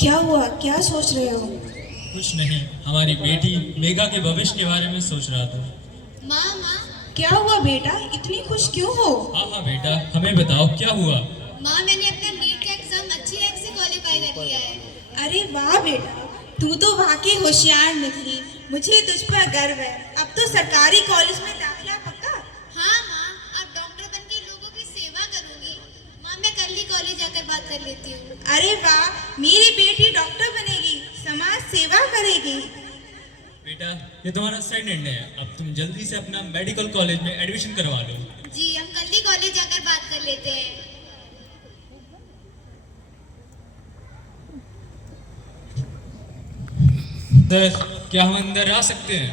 क्या हुआ, क्या सोच रहे हो? कुछ नहीं, हमारी बेटी मेघा के भविष्य के बारे में सोच रहा था। माँ माँ, क्या हुआ बेटा, इतनी खुश क्यों हो? हाँ हाँ बेटा, हमें बताओ क्या हुआ। माँ, मैंने अपना नीट का एग्जाम अच्छी रैंक से क्वालिफाई कर लिया है। अरे वाह बेटा, तू तो वाकई होशियार निकली। मुझे तुझ पर गर्व है। अब तो सरकारी कॉलेज में दाखिला पक्का? हाँ माँ, अब डॉक्टर बन के लोगों की सेवा करूंगी। माँ, मैं कल ही कॉलेज जाकर बात कर लेती हूँ। अरे वाह, मेरी बेटी डॉक्टर बनेगी, समाज सेवा करेगी। बेटा, ये तुम्हारा सही निर्णय है। अब तुम जल्दी से अपना मेडिकल कॉलेज में एडमिशन करवा लो। जी, हम कल ही कॉलेज जाकर बात कर लेते हैं। सर, क्या हम अंदर आ सकते हैं?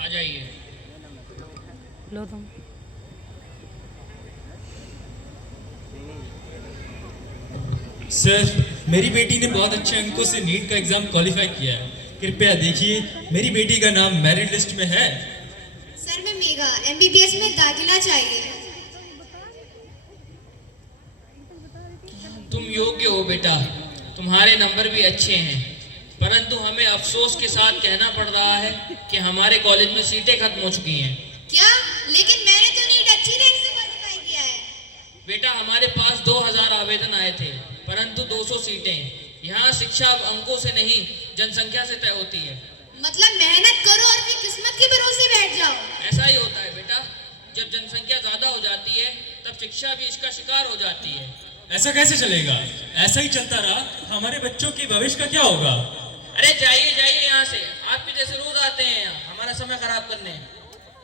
आ जाइए। लो तुम। सर, मेरी बेटी ने बहुत अच्छे अंकों से नीट का एग्जाम क्वालिफाई किया है। कृपया देखिए, मेरी बेटी का नाम मेरिट लिस्ट में है। सर, मैं मेघा एमबीबीएस में दाखिला चाहिए। तुम योग्य हो बेटा, तुम्हारे नंबर भी अच्छे हैं, परंतु हमें अफसोस के साथ कहना पड़ रहा है कि हमारे कॉलेज में सीटें खत्म हो चुकी हैं। क्या? लेकिन मैंने तो नीट अच्छी रैंक से क्वालिफाई किया है। बेटा, हमारे पास 2000 आवेदन आए थे, परंतु 200 सीटें। यहाँ शिक्षा अब अंकों से नहीं, जनसंख्या से तय होती है। मतलब मेहनत करो और फिर किस्मत के भरोसे बैठ जाओ। ऐसा ही होता है बेटा, जब जनसंख्या ज्यादा हो जाती है तब शिक्षा भी इसका शिकार हो जाती है। ऐसा कैसे चलेगा? ऐसा ही चलता रहा, हमारे बच्चों के भविष्य का क्या होगा? अरे जाइए जाइए यहाँ से, आपके जैसे रोज आते हैं यहाँ हमारा समय खराब करने।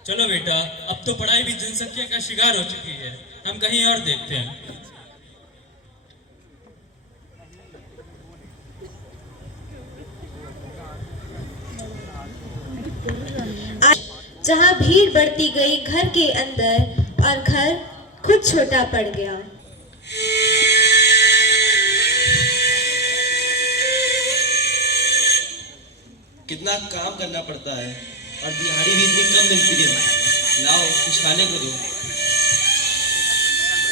चलो बेटा, अब तो पढ़ाई भी जनसंख्या का शिकार हो चुकी है, हम कहीं और देखते हैं। जहाँ भीड़ बढ़ती गई घर के अंदर और घर खुद छोटा पड़ गया। कितना काम करना पड़ता है और दिहाड़ी भी इतनी कम मिलती है। लाओ कुछ खाने को दो।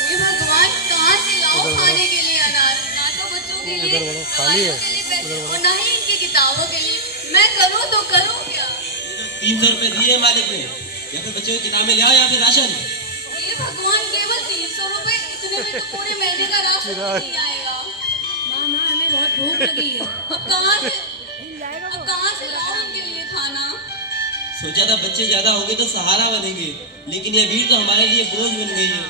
ये भगवान, कहाँ से लाओ खाने के लिए अनाज? ना तो बच्चों के लिए दवाइयों के लिए पैसे और ना ही इनकी किताबों के लिए। मैं करूँ तो करूँ क्या? 300 रुपए दिए मालिक ने, या फिर बच्चों की किताबें ले आओ या फिर राशन। ये भगवान, केवल 300 रुपए, इतने में तो पूरे महीने का राशन नहीं आएगा। माँ हमें बहुत भूख लगी है। अब कहाँ से लाऊं उनके लिए खाना? सोचा था बच्चे ज्यादा होंगे तो सहारा बनेंगे, लेकिन ये भीड़ तो हमारे लिए बोझ बन गई है।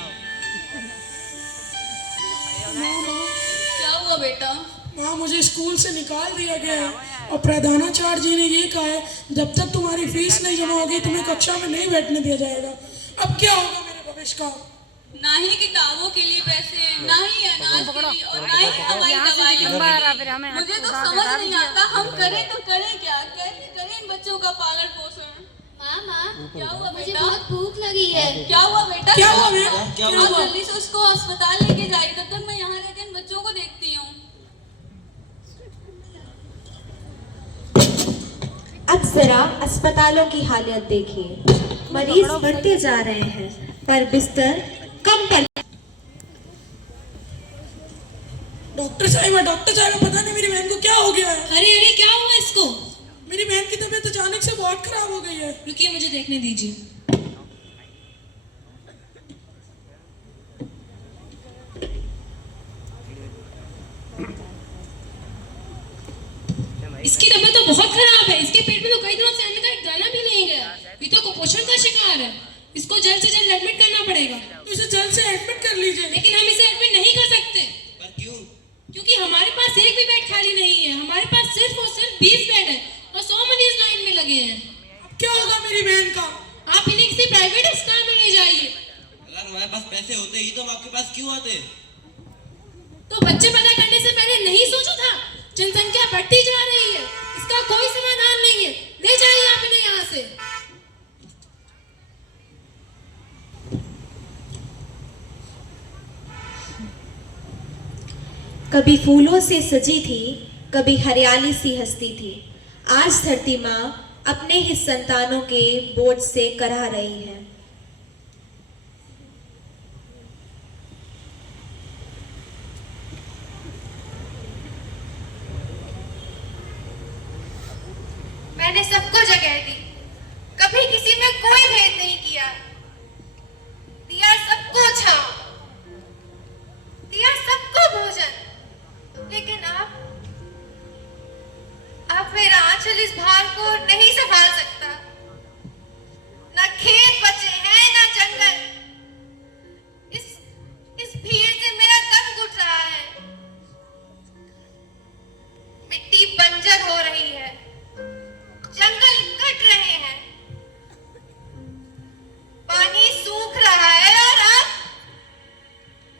क्या हुआ बेटा? माँ, मुझे स्कूल से निकाल दिया गया है और प्रधानाचार्य जी ने ये कहा है, जब तक तुम्हारी फीस नहीं जमा होगी तुम्हें कक्षा में नहीं बैठने दिया जाएगा। अब क्या होगा मेरे भविष्य का? ना ही किताबों के लिए पैसे, ना ही अनाज के लिए और ना ही हमारी दवाइयों के लिए। मुझे तो समझ नहीं आता, हम करें तो करें क्या? कैसे करें इन बच्चों का पालन पोषण? माँ, क्या हुआ मुझे बेटा? बहुत भूख लगी है। क्या हुआ बेटा? क्या हुआ बेटा? आप जल्दी से उसको अस्पताल लेके जाइए, तब तक मैं यहाँ रहकर इन बच्चों को देखती हूँ। अब जरा अस्पतालों की हालत देखिए। मरीज बढ़ते जा रहे हैं पर बिस्तर कम पर। डॉक्टर साहिबा, पता नहीं मेरी बहन को क्या हो गया है। अरे अरे, क्या हुआ इसको? मेरी बहन की तबीयत अचानक से बहुत खराब हो गई है। रुकिए, मुझे देखने दीजिए। इसकी तबीयत तो बहुत खराब है। इसके पेट में तो कई दिनों से अन्न का एक दाना भी नहीं गया। ये तो कुपोषण का शिकार है। इसको जल्द से जल्द एडमिट करना पड़ेगा। तो इसे जल्द से एडमिट कर लीजिए। लेकिन हम इसे एडमिट नहीं कर सकते। पर क्यों? क्योंकि हमारे पास एक भी बेड खाली नहीं है। हमारे पास सिर्फ और सिर्फ 20 बेड है और 100 मरीज लाइन में लगे हैं। अब क्या होगा मेरी बहन का? आप इन्हें किसी प्राइवेट अस्पताल में ले जाइए। अगर हमारे पास पैसे होते ही तो हम आपके पास क्यों आते? तो बच्चे पैदा करने से पहले नहीं सोचा था? जनसंख्या बढ़ती जा रही है, इसका कोई समाधान नहीं है। ले जाइए आप इन्हें यहाँ से। कभी फूलों से सजी थी, कभी हरियाली सी हंसती थी। आज धरती माँ अपने ही संतानों के बोझ से करा रही है। मैंने सबको जगह दी, कभी किसी में कोई भेद नहीं किया, दिया सबको छांव, दिया सबको भोजन। लेकिन अब मेरा आंचल इस भार को नहीं संभाल सकता। ना खेत बचे हैं ना जंगल। इस भीड़ से मेरा दम घुट रहा है। मिट्टी बंजर हो रही है, जंगल कट रहे हैं, पानी सूख रहा है। और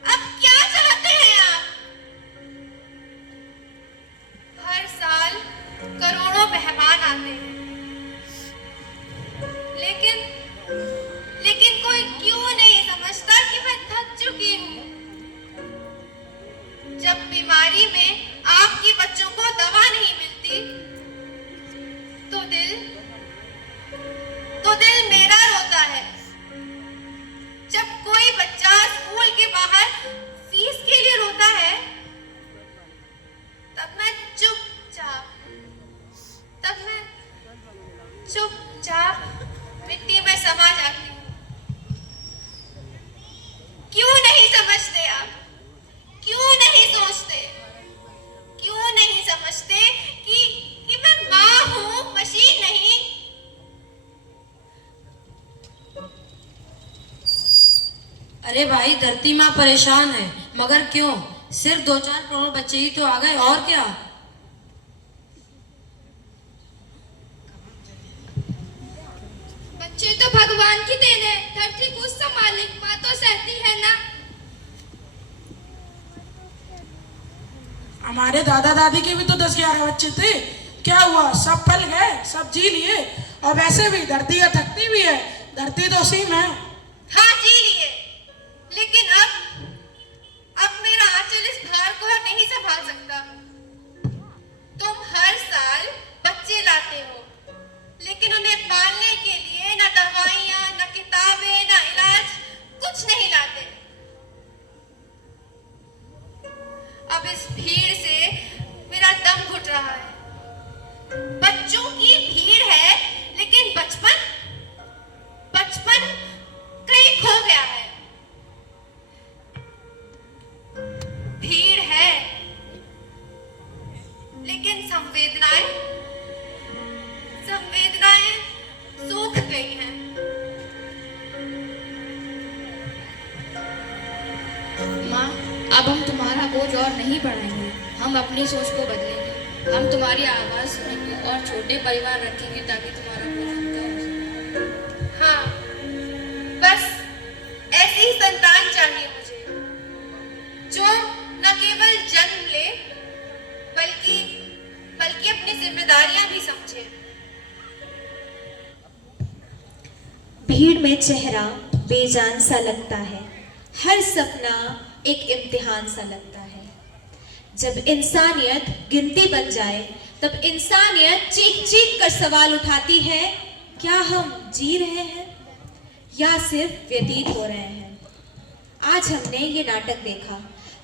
अब क्या चाहते हैं आप? हर साल करोड़ों मेहमान आते हैं, लेकिन कोई क्यों नहीं समझता कि मैं थक चुकी हूँ। जब बीमारी में आपके बच्चों को दवा नहीं मिलती तो दिल मेरा रोता है। जब कोई बच्चा स्कूल के बाहर फीस के लिए रोता है, तब मैं चुपचाप मिट्टी में समा जाती हूँ। क्यों नहीं समझते आप? क्यों नहीं सोचते? क्यों नहीं समझते कि मैं माँ हूँ, मशीन नहीं? अरे भाई, धरती माँ परेशान है, मगर क्यों? सिर्फ 2-4 करोड़ बच्चे ही तो आ गए, और क्या? बच्चे तो भगवान की देन है, धरती कुछ संभाले, माँ तो सहती है ना। हमारे दादा दादी के भी तो 10-11 बच्चे थे। क्या हुआ? सब पल गए, सब जी लिए। और वैसे भी धरती का थकती भी है, धरती तो सीम है। हाँ, जी लिए, लेकिन अब मेरा आंचल इस भार को नहीं संभाल सकता। तुम हर साल बच्चे लाते हो, लेकिन उन्हें पालने के लिए ना दवाइयाँ, ना किताबें, ना इलाज, कुछ नहीं लाते। अब इस भीड़ से मेरा दम घुट रहा है। बच्चों की भीड़ है, लेकिन बचपन कहीं खो गया है। भीड़ है, लेकिन संवेदनाएं सूख गई हैं। माँ, अब हम तुम्हारा बोझ और नहीं बढ़ाएंगे, हम अपनी सोच को बदलेंगे। हम तुम्हारी आवाज सुनेंगे और छोटे परिवार रखेंगे ताकि तुम्हारा बोझ हल्का हो सके। हाँ, बस ऐसी ही संतान चाहिए मुझे, जो न केवल जन्म ले, बल्कि अपनी जिम्मेदारियां भी समझे। भीड़ में चेहरा बेजान सा लगता है, हर सपना एक इम्तिहान सा लगता है। जब इंसानियत गिनती बन जाए, तब इंसानियत चीख चीख कर सवाल उठाती है, क्या हम जी रहे हैं या सिर्फ व्यतीत हो रहे हैं? आज हमने ये नाटक देखा।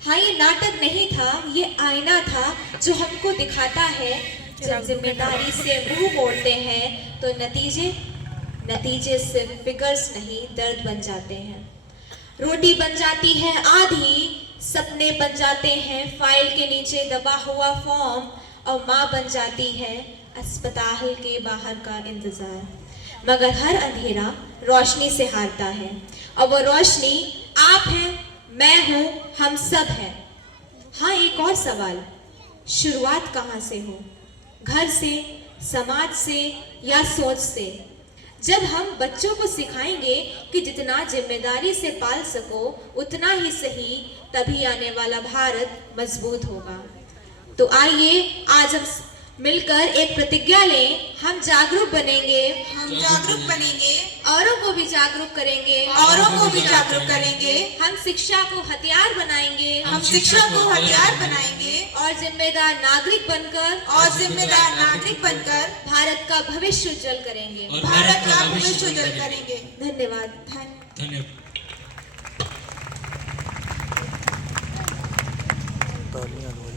हाँ, ये नाटक नहीं था, ये आईना था जो हमको दिखाता है जब जिम्मेदारी से मुंह मोड़ते हैं तो नतीजे सिर्फ फिगर्स नहीं, दर्द बन जाते हैं। रोटी बन जाती है आधी, सपने बन जाते हैं फाइल के नीचे दबा हुआ फॉर्म, और माँ बन जाती है अस्पताल के बाहर का इंतजार। मगर हर अंधेरा रोशनी से हारता है, और वो रोशनी आप हैं, मैं हूँ, हम सब हैं। हाँ, एक और सवाल, शुरुआत कहाँ से हो? घर से, समाज से या सोच से? जब हम बच्चों को सिखाएंगे कि जितना जिम्मेदारी से पाल सको उतना ही सही, तभी आने वाला भारत मजबूत होगा। तो आइए आज हम मिलकर एक प्रतिज्ञा लें, हम जागरूक बनेंगे, हम जागरूक बनेंगे, औरों को भी जागरूक करेंगे, औरों को भी जागरूक करेंगे, हम शिक्षा को हथियार बनाएंगे, हम शिक्षा को हथियार बनाएंगे और जिम्मेदार नागरिक बनकर भारत का भविष्य उज्जवल करेंगे। भारत का भविष्य उज्जवल करेंगे। धन्यवाद। धन्यवाद।